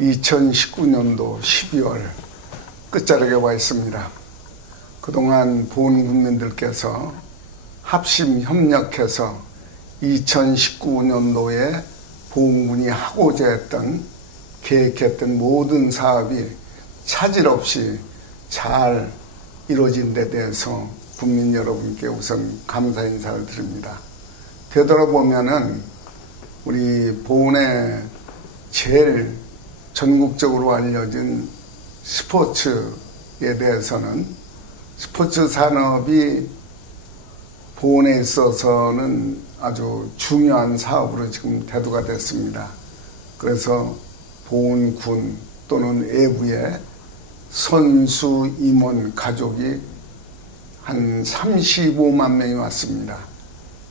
2019년도 12월 끝자락에 와 있습니다. 그동안 보훈군민들께서 합심 협력해서 2019년도에 보훈군이 하고자 했던, 계획했던 모든 사업이 차질 없이 잘 이루어진 데 대해서 국민 여러분께 우선 감사 인사를 드립니다. 되돌아보면은 우리 보훈의 제일 전국적으로 알려진 스포츠에 대해서는, 스포츠 산업이 보훈에 있어서는 아주 중요한 사업으로 지금 대두가 됐습니다. 그래서 보훈군 또는 외부의 선수, 임원, 가족이 한 35만 명이 왔습니다.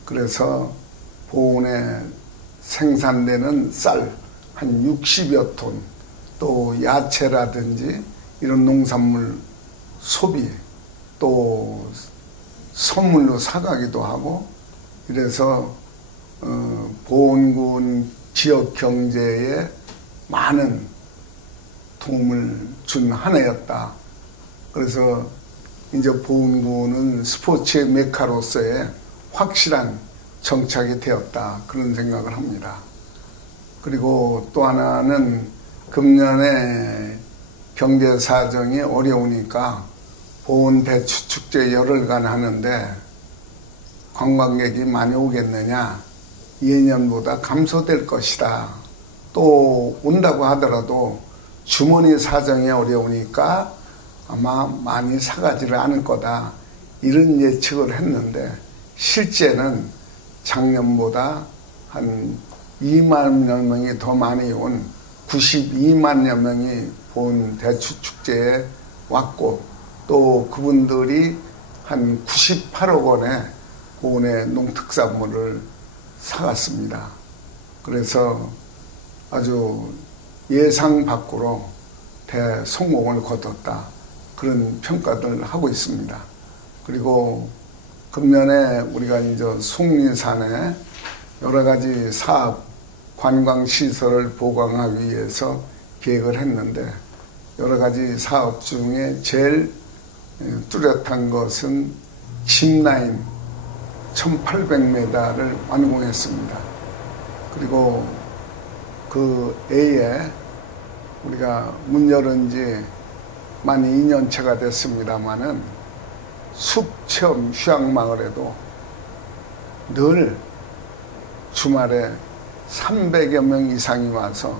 그래서 보훈에 생산되는 쌀 한 60여 톤, 또 야채라든지 이런 농산물 소비, 또 선물로 사가기도 하고, 이래서 보훈군 지역 경제에 많은 도움을 준 한 해였다. 그래서 이제 보훈군은 스포츠의 메카로서의 확실한 정착이 되었다, 그런 생각을 합니다. 그리고 또 하나는 금년에 경제 사정이 어려우니까 보훈 대추축제 열흘간 하는데 관광객이 많이 오겠느냐, 예년보다 감소될 것이다. 또 온다고 하더라도 주머니 사정이 어려우니까 아마 많이 사가지를 않을 거다, 이런 예측을 했는데 실제는 작년보다 한 2만여 명이 더 많이 온 92만여 명이 보훈 대추축제에 왔고, 또 그분들이 한 98억 원의 보훈의 농특산물을 사갔습니다. 그래서 아주 예상 밖으로 대성공을 거뒀다, 그런 평가들을 하고 있습니다. 그리고 금년에 우리가 이제 속리산에 여러 가지 사업, 관광시설을 보강하기 위해서 계획을 했는데, 여러 가지 사업 중에 제일 뚜렷한 것은 짚라인 1800m를 완공했습니다. 그리고 그 애에 우리가 문 열은 지 만 2년째가 됐습니다마는 숲체험 휴양마을에도 늘 주말에 300여 명 이상이 와서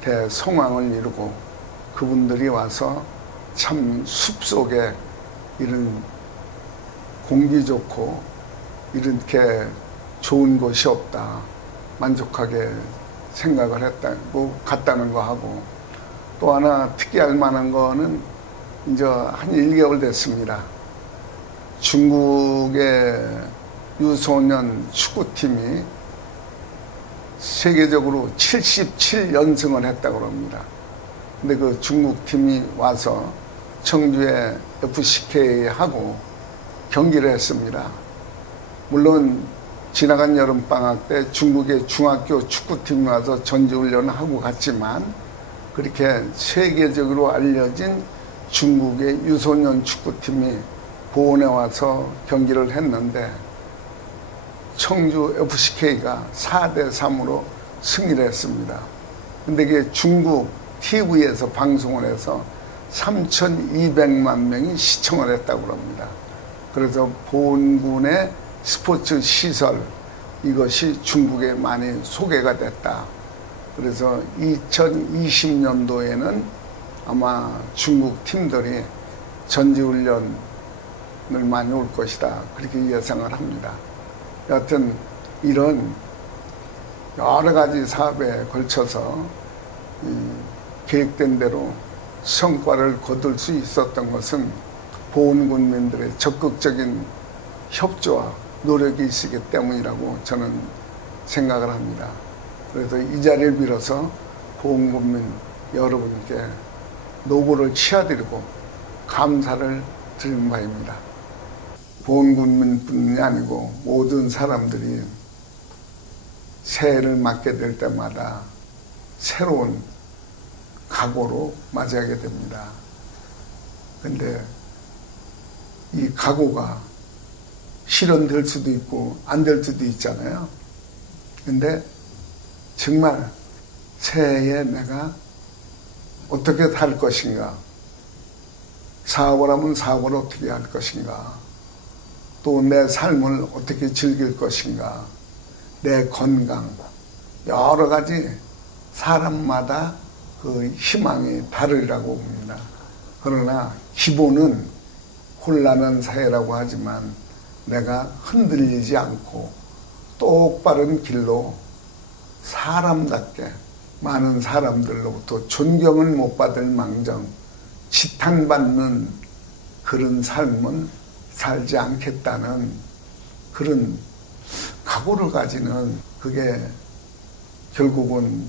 대성황을 이루고, 그분들이 와서 참 숲속에 이런 공기 좋고 이렇게 좋은 곳이 없다, 만족하게 생각을 했다고 갔다는 거 하고, 또 하나 특이할 만한 거는 이제 한 1개월 됐습니다. 중국의 유소년 축구팀이 세계적으로 77연승을 했다고 합니다. 근데 그 중국 팀이 와서 청주의 FCK하고 경기를 했습니다. 물론 지나간 여름방학 때 중국의 중학교 축구팀이 와서 전지훈련을 하고 갔지만, 그렇게 세계적으로 알려진 중국의 유소년 축구팀이 보훈에 와서 경기를 했는데 청주 FCK가 4대3으로 승리를 했습니다. 근데 이게 중국 TV에서 방송을 해서 3200만 명이 시청을 했다고 합니다. 그래서 보훈군의 스포츠 시설, 이것이 중국에 많이 소개가 됐다. 그래서 2020년도에는 아마 중국 팀들이 전지훈련을 많이 올 것이다, 그렇게 예상을 합니다. 여하튼 이런 여러 가지 사업에 걸쳐서 계획된 대로 성과를 거둘 수 있었던 것은 보훈군민들의 적극적인 협조와 노력이 있었기 때문이라고 저는 생각을 합니다. 그래서 이 자리를 빌어서 보훈군민 여러분께 노고를 치아드리고 감사를 드리는 바입니다. 보훈군민뿐이 아니고 모든 사람들이 새해를 맞게 될 때마다 새로운 각오로 맞이하게 됩니다. 근데 이 각오가 실현될 수도 있고 안 될 수도 있잖아요. 근데 정말 새해에 내가 어떻게 살 것인가, 사업을 하면 사업을 어떻게 할 것인가, 또 내 삶을 어떻게 즐길 것인가, 내 건강, 여러 가지 사람마다 그 희망이 다르리라고 봅니다. 그러나 기본은 혼란한 사회라고 하지만 내가 흔들리지 않고 똑바른 길로 사람답게 많은 사람들로부터 존경을 못 받을 망정 지탄받는 그런 삶은 살지 않겠다는 그런 각오를 가지는, 그게 결국은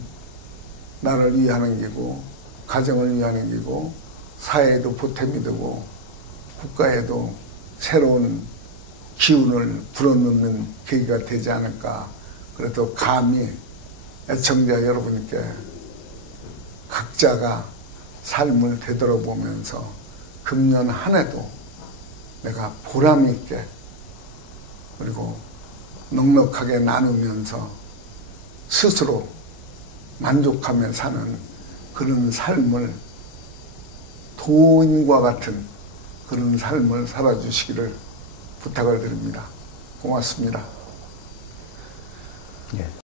나를 위하는 게고 가정을 위하는 게고 사회에도 보탬이 되고 국가에도 새로운 기운을 불어넣는 계기가 되지 않을까. 그래도 감히 애청자 여러분께 각자가 삶을 되돌아보면서 금년 한 해도 내가 보람 있게 그리고 넉넉하게 나누면서 스스로 만족하며 사는 그런 삶을, 도인과 같은 그런 삶을 살아주시기를 부탁을 드립니다. 고맙습니다. 예.